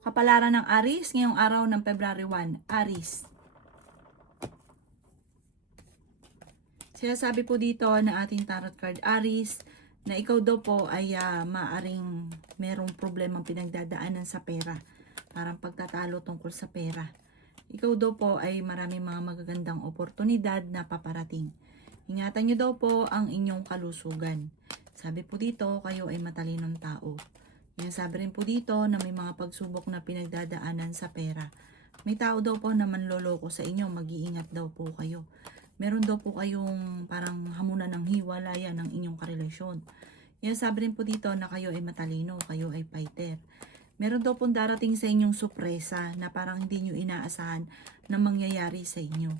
Kapalaran ng Aries ngayong araw ng February 1. Aries. Sinasabi po dito na ating tarot card Aries na ikaw daw po ay maaring merong problemang pinagdadaanan sa pera. Parang pagtatalo tungkol sa pera. Ikaw daw po ay maraming mga magagandang oportunidad na paparating. Ingatan nyo daw po ang inyong kalusugan. Sabi po dito, kayo ay matalinong tao. Yan, sabi rin po dito na may mga pagsubok na pinagdadaanan sa pera. May tao daw po na manloloko sa inyo, mag-iingat daw po kayo. Meron daw po kayong parang hamunan ng hiwalayan ng inyong karelasyon. Yan, sabi rin po dito na kayo ay matalino, kayo ay fighter. Meron daw pong darating sa inyong sorpresa na parang hindi nyo inaasahan na mangyayari sa inyo.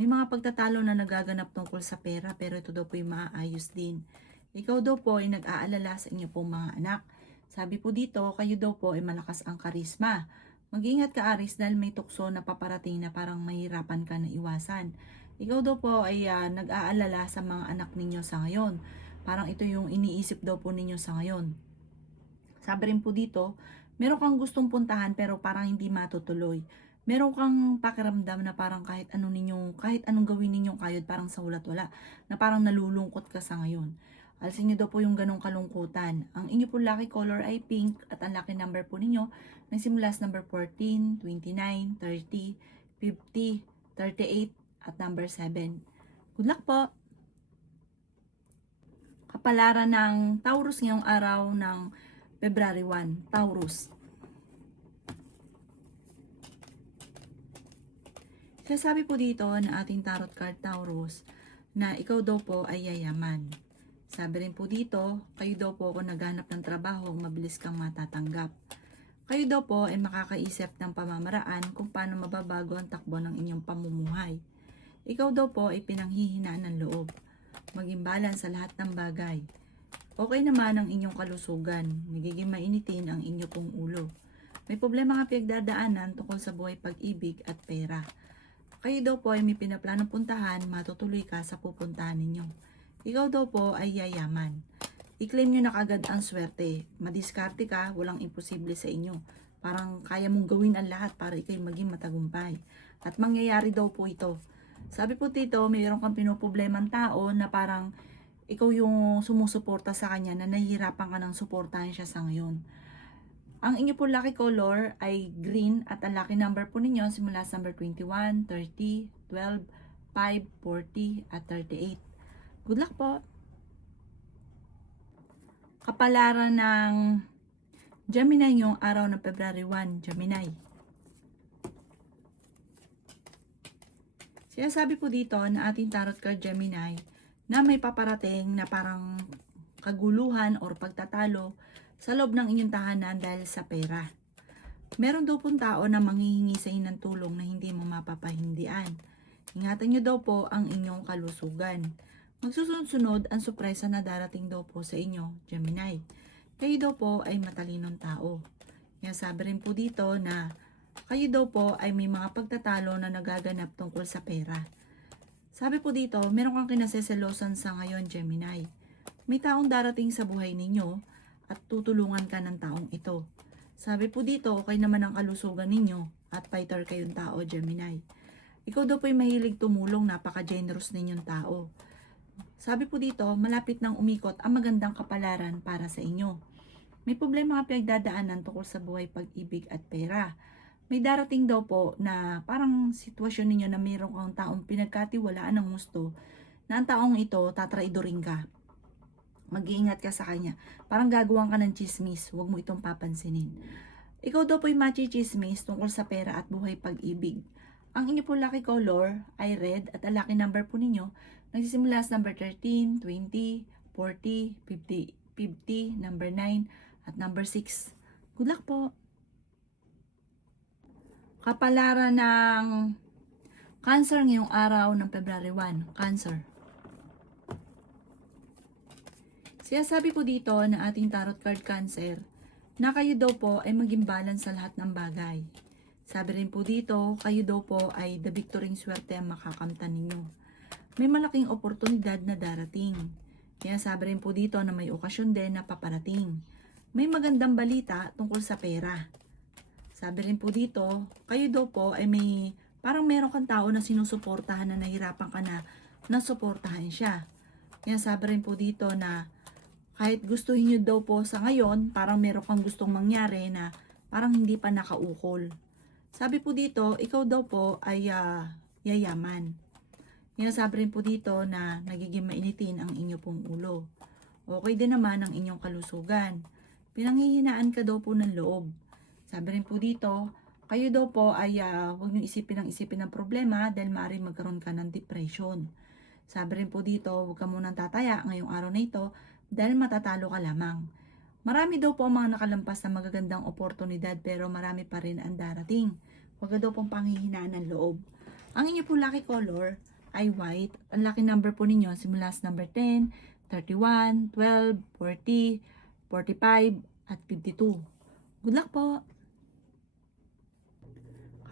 May mga pagtatalo na nagaganap tungkol sa pera pero ito daw po ay maaayos din. Ikaw daw po ay nag-aalala sa inyo pong mga anak. Sabi po dito, kayo daw po ay malakas ang karisma. Mag-ingat ka Aries dahil may tukso na paparating na parang mahirapan ka na iwasan. Ikaw daw po ay nag-aalala sa mga anak ninyo sa ngayon. Parang ito yung iniisip daw po ninyo sa ngayon. Sabi rin po dito, meron kang gustong puntahan pero parang hindi matutuloy. Meron kang pakiramdam na parang kahit anong gawin ninyong kayod parang sa walat wala. Na parang nalulungkot ka sa ngayon. Alisin nyo daw po yung ganong kalungkutan. Ang inyo po lucky color ay pink at ang lucky number po ninyo nagsimula sa number 14, 29, 30, 50, 38 at number 7. Good luck po! Kapalaran ng Taurus ngayong araw ng February 1. Taurus. Sasabi po dito na ating tarot card Taurus na ikaw daw po ay yayaman. Sabi rin po dito, kayo daw po kung naghanap ng trabaho, mabilis kang matatanggap. Kayo daw po ay makakaisip ng pamamaraan kung paano mababago ang takbo ng inyong pamumuhay. Ikaw daw po ay pinanghihinaan ng loob. Maging balance sa lahat ng bagay. Okay naman ang inyong kalusugan. Nagiging mainitin ang inyo pong ulo. May problema nga pinagdadaanan tungkol sa buhay pag-ibig at pera. Kayo daw po ay may pinaplanong puntahan, matutuloy ka sa pupuntahan ninyo. Ikaw daw po ay yayaman. I-claim nyo na kagad ang swerte. Madiskarte ka, walang imposible sa inyo. Parang kaya mong gawin ang lahat para ikay maging matagumpay. At mangyayari daw po ito. Sabi po dito, mayroon kang pinoproblemang tao na parang ikaw yung sumusuporta sa kanya na nahihirapan ka ng suportahan siya sa ngayon. Ang inyo po lucky color ay green at ang lucky number po ninyo simula sa number 21, 30, 12, 5, 40 at 38. Good luck po! Kapalaran ng Gemini ngayong araw ng February 1, Gemini. Sinasabi po dito na ating tarot card Gemini na may paparating na parang kaguluhan or pagtatalo sa loob ng inyong tahanan dahil sa pera. Meron daw pong tao na manghihingi sa inyo ng tulong na hindi mo mapapahindian. Ingatan nyo daw po ang inyong kalusugan. Magsusunod-sunod ang sorpresa na darating daw po sa inyo, Gemini. Kayo daw po ay matalinong tao. Yan, sabi rin po dito na kayo daw po ay may mga pagtatalo na nagaganap tungkol sa pera. Sabi po dito, meron kang kinaseselosan sa ngayon, Gemini. May taong darating sa buhay ninyo at tutulungan ka ng taong ito. Sabi po dito, okay naman ang kalusugan ninyo at fighter kayong tao, Gemini. Ikaw daw po ay mahilig tumulong, napaka-generous ninyong tao. Sabi po dito, malapit nang umikot ang magandang kapalaran para sa inyo. May problema nga pinagdadaanan tungkol sa buhay, pag-ibig at pera. May darating daw po na parang sitwasyon ninyo na mayroon kang taong pinagkatiwalaan ng gusto na ang taong ito tatraidorin ka. Mag-iingat ka sa kanya. Parang gagawin ka ng chismis, huwag mo itong papansinin. Ikaw daw po ay machi-chismis tungkol sa pera at buhay pag-ibig. Ang inyo po lucky color ay red at ang lucky number po ninyo nagsisimula sa number 13, 20, 40, 50, 50, number 9 at number 6. Good luck po! Kapalaran ng Cancer ngayong araw ng February 1. Cancer. Sinasabi po dito na ating tarot card Cancer na kayo daw po ay maging balance sa lahat ng bagay. Sabi rin po dito, kayo daw po ay the victory swerte ang makakamtan ninyo. May malaking oportunidad na darating. Kaya sabi rin po dito na may okasyon din na paparating. May magandang balita tungkol sa pera. Sabi rin po dito, kayo daw po ay may parang meron kang tao na sinusuportahan na nahirapan ka na nasuportahan siya. Yan sabi rin po dito na kahit gustuhin nyo daw po sa ngayon, parang meron kang gustong mangyari na parang hindi pa nakaukol. Sabi po dito, ikaw daw po ay yayaman. Yan sabi rin po dito na nagiging mainitin ang inyo pong ulo. Okay din naman ang inyong kalusugan. Pinanghihinaan ka daw po ng loob. Sabi rin po dito, kayo daw po ay huwag nyo isipin ng problema dahil maaaring magkaroon ka ng depression. Sabi rin po dito, huwag ka munang tataya ngayong araw na ito dahil matatalo ka lamang. Marami daw po ang mga nakalampas na magagandang oportunidad pero marami pa rin ang darating. Huwag daw pong panghihinaan ng loob. Ang inyo po lucky color ay white. Ang lucky number po ninyo simula sa number 10, 31, 12, 40, 45, at 52. Good luck po!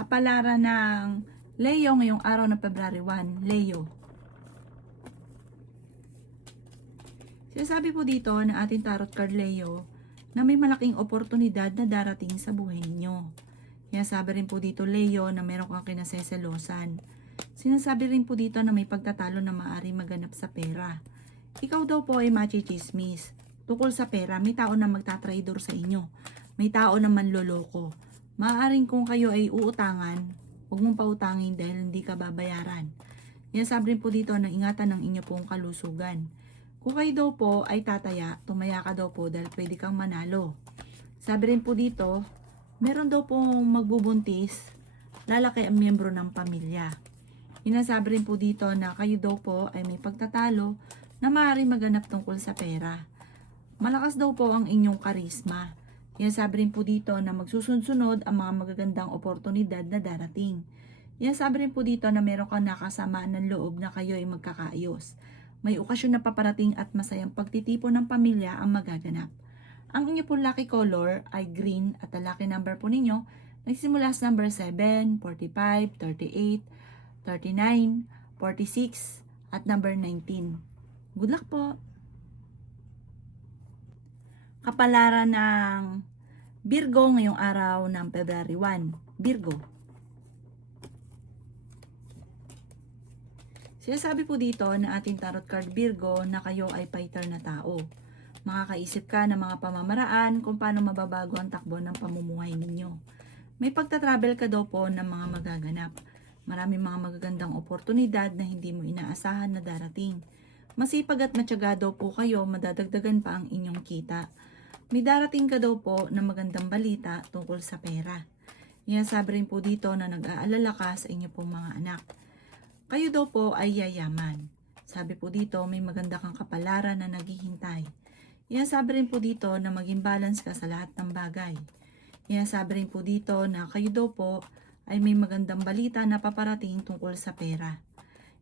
Kapalaran ng Leo ngayong araw ng February 1, Leo. Sinasabi po dito na ating tarot card Leo na may malaking oportunidad na darating sa buhay ninyo. Sinasabi rin po dito Leo na meron kang kinaseselosan. Sinasabi rin po dito na may pagtatalo na maaaring maganap sa pera. Ikaw daw po ay machichismis. Tukol sa pera, may tao na magtatraidor sa inyo. May tao na manloloko. Maaaring kung kayo ay uutangan, huwag mong pautangin dahil hindi ka babayaran. Sinasabi rin po dito na ingatan ng inyo pong kalusugan. Kung kayo daw po ay tataya, tumaya ka daw po dahil pwede kang manalo. Sabi rin po dito, meron daw pong magbubuntis, lalaki ang miyembro ng pamilya. Sinasabi rin po dito na kayo daw po ay may pagtatalo na maaaring maganap tungkol sa pera. Malakas daw po ang inyong karisma. Sinasabi rin po dito na magsusunod ang mga magagandang oportunidad na darating. Sinasabi rin po dito na meron kang nakasamaan ng loob na kayo ay magkakaayos. May okasyon na paparating at masayang pagtitipon ng pamilya ang magaganap. Ang inyo po lucky color ay green at ang lucky number po ninyo nagsimula sa number 7, 45, 38, 39, 46 at number 19. Good luck po! Kapalaran ng Virgo ngayong araw ng February 1, Virgo. Sinasabi po dito na ating tarot card Virgo na kayo ay fighter na tao. Makakaisip ka ng mga pamamaraan kung paano mababago ang takbo ng pamumuhay ninyo. May pagtatravel ka daw po ng mga magaganap. Maraming mga magagandang oportunidad na hindi mo inaasahan na darating. Masipag at matyaga daw po kayo, madadagdagan pa ang inyong kita. May darating ka daw po na magandang balita tungkol sa pera. Sabi rin po dito na nag-aalala ka sa inyo pong mga anak. Kayo daw po ay yayaman. Sabi po dito, may maganda kang kapalaran na naghihintay. Sabi rin po dito na maging balance ka sa lahat ng bagay. Sabi rin po dito na kayo daw po ay may magandang balita na paparating tungkol sa pera.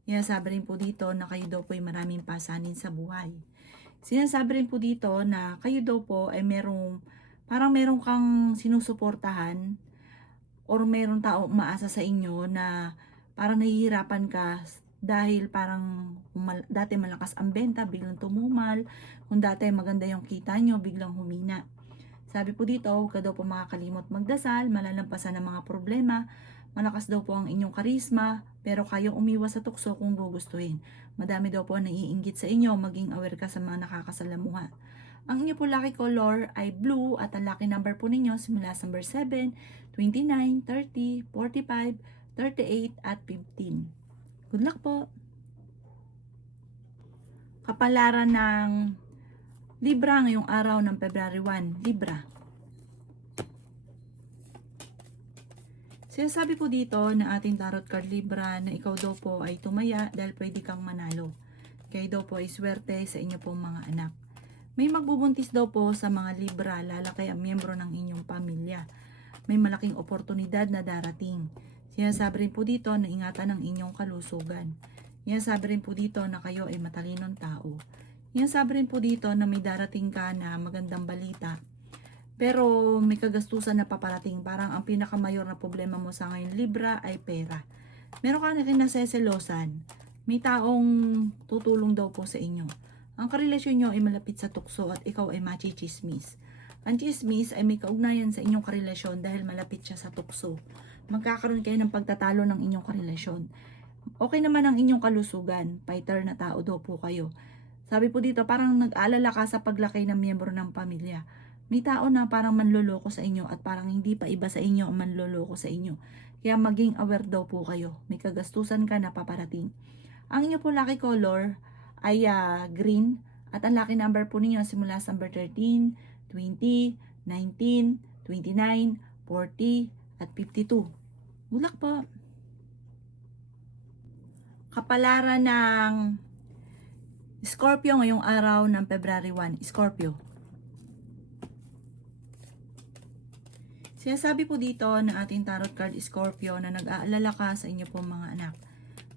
Sabi rin po dito na kayo daw po ay maraming pasanin sa buhay. Sinasabi rin po dito na kayo daw po ay parang merong kang sinusuportahan or merong tao umaasa sa inyo na parang nahihirapan ka dahil parang dati malakas ang benta, biglang tumumal. Kung dati maganda yung kita nyo, biglang humina. Sabi po dito, huwag ka daw po makakalimot magdasal, malalampasan ng mga problema. Malakas daw po ang inyong karisma, pero kayong umiwas sa tukso kung gugustuhin. Madami daw po ang naiinggit sa inyo, maging aware ka sa mga nakakasalamuha. Ang inyo po lucky color ay blue at ang lucky number po ninyo simula sa number 7, 29, 30, 45, 38 at 15. Good luck po! Kapalaran ng Libra ngayong araw ng February 1, Libra. Sinasabi po dito na ating tarot card Libra na ikaw daw po ay tumaya dahil pwede kang manalo. Kayo daw po ay swerte sa inyo pong mga anak. May magbubuntis daw po sa mga Libra, lalaki ang miyembro ng inyong pamilya. May malaking oportunidad na darating. Sinasabi rin po dito na ingatan ang inyong kalusugan. Sinasabi rin po dito na kayo ay matalinong tao. Sinasabi rin po dito na may darating ka na magandang balita. Pero may kagastusan na paparating. Parang ang pinakamayor na problema mo sa ngayon Libra ay pera. Meron ka na kinaseselosan. May taong tutulong daw po sa inyo. Ang karelasyon nyo ay malapit sa tukso at ikaw ay machichismis. Ang chismis ay may kaugnayan sa inyong karelasyon dahil malapit siya sa tukso. Magkakaroon kayo ng pagtatalo ng inyong karelasyon. Okay naman ang inyong kalusugan, fighter na tao daw po kayo. Sabi po dito, parang nag-aalala ka sa paglaki ng miyembro ng pamilya. May tao na parang manloloko sa inyo at parang hindi pa iba sa inyo ang manloloko sa inyo. Kaya maging aware daw po kayo. May kagastusan ka na paparating. Ang inyo po lucky color ay green at ang lucky number po ninyo simula sa number 13, 20, 19, 29, 40 at 52. Good luck po! Kapalaran ng Scorpio ngayong araw ng February 1. Scorpio. Sinasabi po dito na ating tarot card Scorpio na nag-aalala ka sa inyo pong mga anak.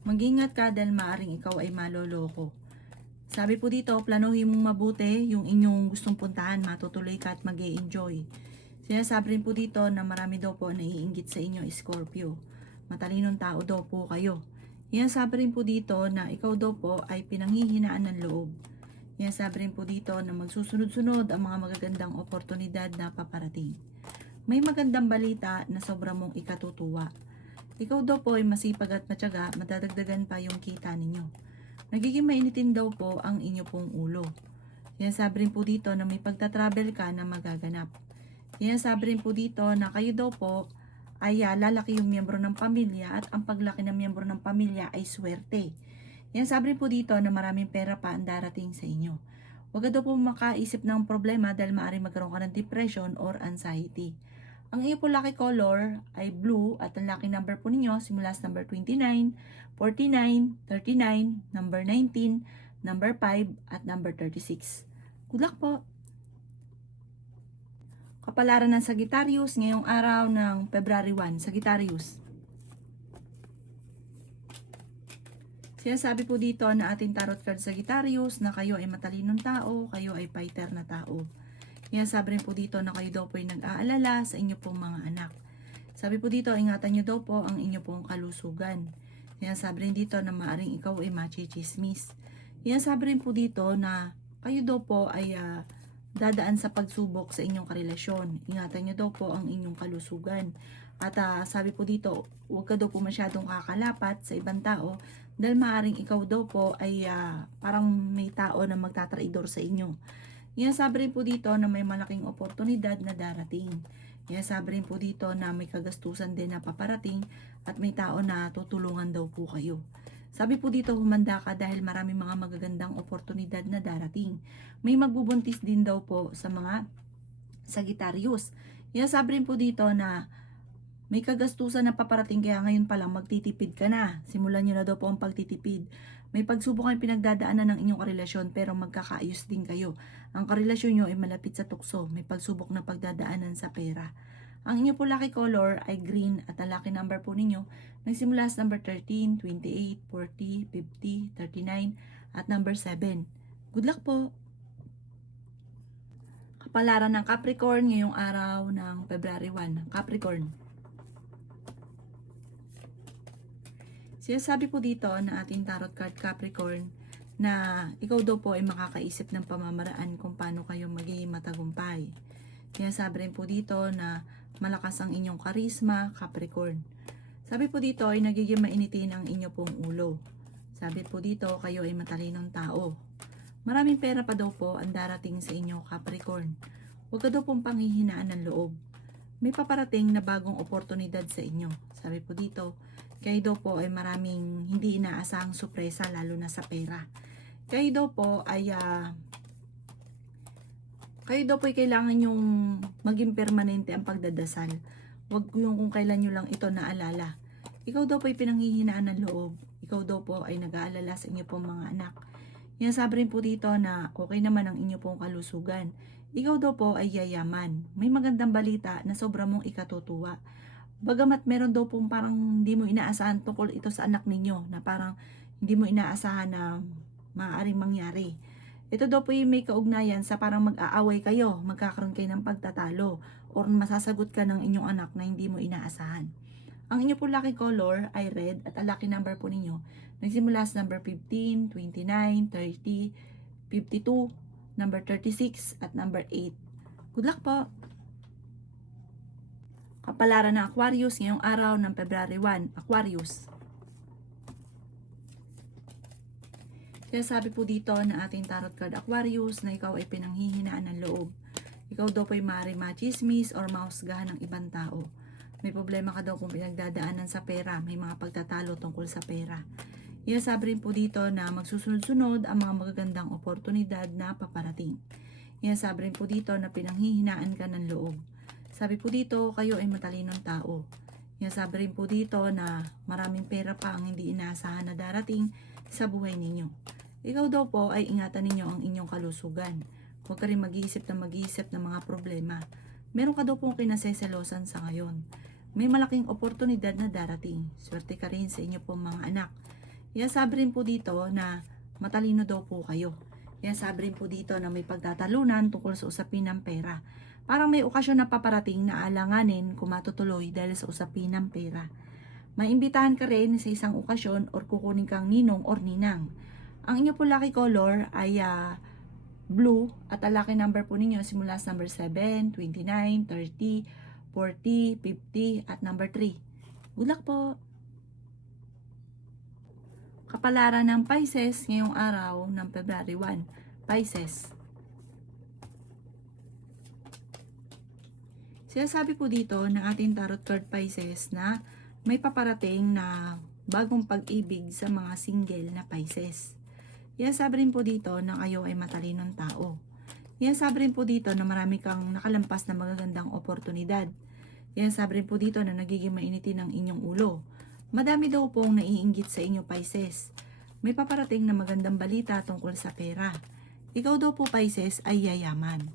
Mag-ingat ka dahil maaring ikaw ay maloloko. Sabi po dito, planuhin mong mabuti yung inyong gustong puntahan, matutuloy ka at mag-e-enjoy. Sinasabi rin po dito na marami daw po naiinggit sa inyo Scorpio. Matalinong tao daw po kayo. Yan sabi rin po dito na ikaw daw po ay pinanghihinaan ng loob. Yan sabi rin po dito na magsusunod-sunod ang mga magagandang oportunidad na paparating. May magandang balita na sobra mong ikatutuwa. Ikaw daw po ay masipag at matyaga, madadagdagan pa yung kita ninyo. Nagiging mainitin daw po ang inyo pong ulo. Yan sabi rin po dito na may pagta-travel ka na magaganap. Yan sabi rin po dito na kayo daw po ay lalaki yung miyembro ng pamilya at ang paglaki ng miyembro ng pamilya ay swerte. Yan sabi rin po dito na maraming pera pa ang darating sa inyo. Huwag ka daw po makaisip ng problema dahil maaaring magkaroon ka ng depression or anxiety. Ang iyo po lucky color ay blue at ang lucky number po ninyo simula sa number 29, 49, 39, number 19, number 5 at number 36. Good luck po! Kapalaran ng Sagittarius ngayong araw ng February 1. Sagittarius. Sinasabi po dito na ating tarot card Sagittarius na kayo ay matalinong tao, kayo ay fighter na tao. Sinasabi rin po dito na kayo daw po ay nag-aalala sa inyo pong mga anak. Sabi po dito, ingatan nyo daw po ang inyo pong kalusugan. Sinasabi rin dito na maaring ikaw ay machichismis. Sinasabi rin po dito na kayo daw po ay dadaan sa pagsubok sa inyong karelasyon. Ingatan nyo daw po ang inyong kalusugan. At sabi po dito, huwag ka daw po masyadong kakalapat sa ibang tao dahil maaaring ikaw daw po ay parang may tao na magtatraidor sa inyo. Sabi rin po dito na may malaking oportunidad na darating. Sabi rin po dito na may kagastusan din na paparating at may tao na tutulungan daw po kayo. Sabi po dito, humanda ka dahil marami mga magagandang oportunidad na darating. May magbubuntis din daw po sa mga Sagittarius. Sabi rin po dito na may kagastusan na paparating kaya ngayon pa lang magtitipid ka na. Simulan nyo na daw po ang pagtitipid. May pagsubok ang pinagdadaanan ng inyong karelasyon pero magkakaayos din kayo. Ang karelasyon nyo ay malapit sa tukso. May pagsubok na pagdadaanan sa pera. Ang inyo po lucky color ay green at ang lucky number po ninyo nagsimula sa number 13, 28, 40, 50, 39 at number 7. Good luck po! Kapalaran ng Capricorn ngayong araw ng February 1. Capricorn. Sinasabi po dito na ating tarot card Capricorn na ikaw daw po ay makakaisip ng pamamaraan kung paano kayo magiging matagumpay. Sinasabi rin po dito na malakas ang inyong karisma, Capricorn. Sabi po dito ay nagiging mainitin ang inyo pong ulo. Sabi po dito kayo ay matalinong tao. Maraming pera pa daw po ang darating sa inyo, Capricorn. Huwag ka daw pong panghihinaan ng loob. May paparating na bagong oportunidad sa inyo. Sabi po dito, kayo daw po ay maraming hindi inaasahang sorpresa lalo na sa pera. Kayo daw po ay kailangan yung maging permanente ang pagdadasal. Huwag yung kung kailan nyo lang ito naalala. Ikaw daw po ay pinanghihinaan ng loob. Ikaw daw po ay nag-aalala sa inyo pong mga anak. Sabi rin po dito na okay naman ang inyo pong kalusugan. Ikaw daw po ay yayaman. May magandang balita na sobra mong ikatutuwa. Bagamat meron daw pong parang hindi mo inaasahan tungkol ito sa anak ninyo na parang hindi mo inaasahan na maaaring mangyari. Ito daw po yung may kaugnayan sa parang mag-aaway kayo, magkakaroon kayo ng pagtatalo, or masasagot ka ng inyong anak na hindi mo inaasahan. Ang inyo po lucky color ay red at ang lucky number po ninyo nagsimula sa number 15, 29, 30, 52, number 36 at number 8. Good luck po! Kapalaran ng Aquarius ngayong araw ng February 1. Aquarius. Kaya sabi po dito ng ating tarot card Aquarius na ikaw ay pinanghihinaan ng loob. Ikaw daw po ay maaaring machismis or mahusgahan ng ibang tao. May problema ka daw kung pinagdadaanan sa pera. May mga pagtatalo tungkol sa pera. Iasabi rin po dito na magsusunod-sunod ang mga magagandang oportunidad na paparating. Iasabi rin po dito na pinanghihinaan ka ng loob. Sabi po dito, kayo ay matalinong tao. Iasabi rin po dito na maraming pera pa ang hindi inaasahan na darating sa buhay ninyo. Ikaw daw po ay ingatan ninyo ang inyong kalusugan. Huwag ka rin mag-iisip ng mga problema. Meron ka daw pong kinaseselosan sa ngayon. May malaking oportunidad na darating. Swerte ka rin sa inyo pong mga anak. Iasabi rin po dito na matalino daw po kayo. Iasabi rin po dito na may pagtatalunan tungkol sa usapin ng pera. Parang may okasyon na paparating na alanganin kung matutuloy dahil sa usapin ng pera. Maimbitahan ka rin sa isang okasyon or kukunin kang ninong or ninang. Ang inyo po lucky color ay blue at ang lucky number po ninyo simula sa number 7, 29, 30, 40, 50 at number 3. Good luck po! Kapalaran ng Pisces ngayong araw ng February 1. Pisces. Sinasabi po dito ng ating tarot card Pisces na may paparating na bagong pag-ibig sa mga single na Pisces. Iasabi rin po dito na kayo ay matalinong tao. Iasabi rin po dito na marami kang nakalampas na magagandang oportunidad. Iasabi rin po dito na nagiging mainitin ang inyong ulo. Madami daw pong naiinggit sa inyo Pisces. May paparating na magandang balita tungkol sa pera. Ikaw daw po Pisces ay yayaman.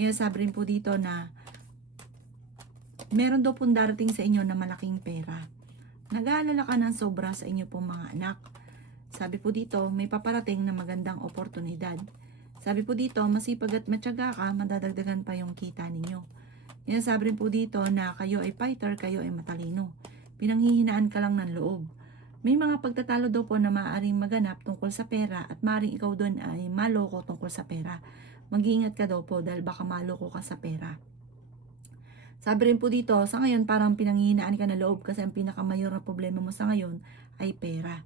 Iasabi rin po dito na meron daw pong darating sa inyo na malaking pera. Nag-aalala ka ng sobra sa inyo pong mga anak. Sabi po dito, may paparating na magandang oportunidad. Sabi po dito, masipag at matyaga ka, madadagdagan pa yung kita ninyo. Sabi rin po dito na kayo ay fighter, kayo ay matalino. Pinanghihinaan ka lang ng loob. May mga pagtatalo daw po na maaaring maganap tungkol sa pera at maaaring ikaw doon ay maloko tungkol sa pera. Mag-iingat ka daw po dahil baka maloko ka sa pera. Sabi rin po dito, sa ngayon parang pinanghihinaan ka na loob kasi ang pinakamayor na problema mo sa ngayon ay pera.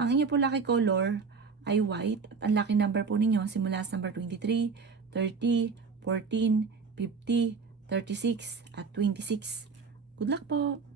Ang inyo po lucky color ay white at ang lucky number po ninyo simula sa number 23, 30, 14, 50, 36 at 26. Good luck po!